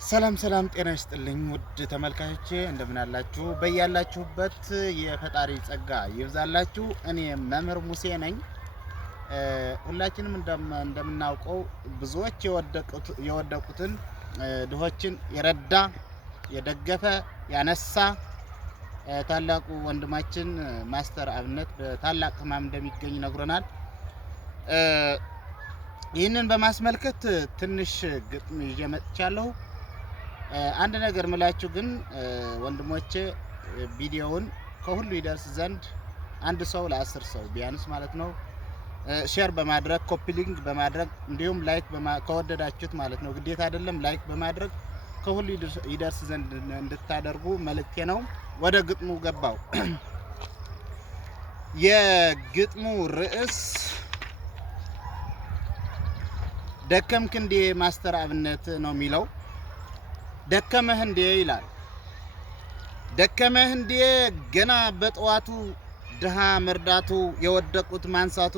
ሰላም ጤና ይስጥልኝ ውድ ተመልካቾቼ እንደምን አላችሁ? በያላችሁበት የፈጣሪ ጸጋ ይብዛላችሁ። እኔ መምህር ሙሴ ነኝ። ሁላችንም እንደምናውቀው ብዙዎች የወደቁትን ድሆችን የረዳ የደገፈ ያነሳ ታላቁ ወንድማችን ማስተር አብነት በታላቅ ሕማም እንደሚገኝ ነግሮናል። ይህንን በማስመልከት ትንሽ ግጥም ይዤ መጥቻለሁ። አንድ ነገር ምላችሁ ግን ወንድሞቼ ቪዲዮውን ከሁሉ ይደርስ ዘንድ አንድ ሰው ለ10 ሰው ቢያንስ ማለት ነው ሼር በማድረግ ኮፒ ሊንክ በማድረግ እንዲሁም ላይክ ከወደዳችሁት ማለት ነው ግዴታ አይደለም ላይክ በማድረግ ከሁሉ ይደርስ ዘንድ እንድታደርጉ መልእክቴ ነው። ወደ ግጥሙ ገባው። የግጥሙ ርዕስ ደከምክ እንዴ ማስተር አብነት ነው የሚለው። ደከመህ እንዴ ይላል። ደከመህ እንዴ ገና በጠዋቱ ድሃ መርዳቱ፣ የወደቁት ማንሳቱ፣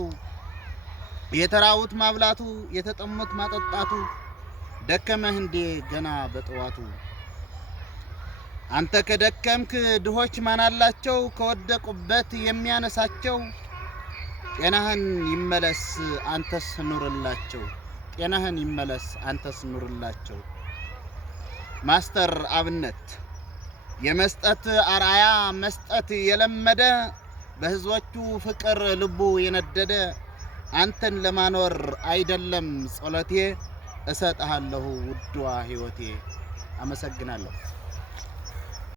የተራቡት ማብላቱ፣ የተጠሙት ማጠጣቱ። ደከመህ እንዴ ገና በጠዋቱ። አንተ ከደከምክ ድሆች ማን አላቸው ከወደቁበት የሚያነሳቸው። ጤናህን ይመለስ አንተስ ኑርላቸው። ጤናህን ይመለስ አንተስ ኑርላቸው። ማስተር አብነት የመስጠት አርአያ መስጠት የለመደ በህዝቦቹ ፍቅር ልቡ የነደደ አንተን ለማኖር አይደለም ጸሎቴ እሰጥሃለሁ ውድዋ ህይወቴ። አመሰግናለሁ።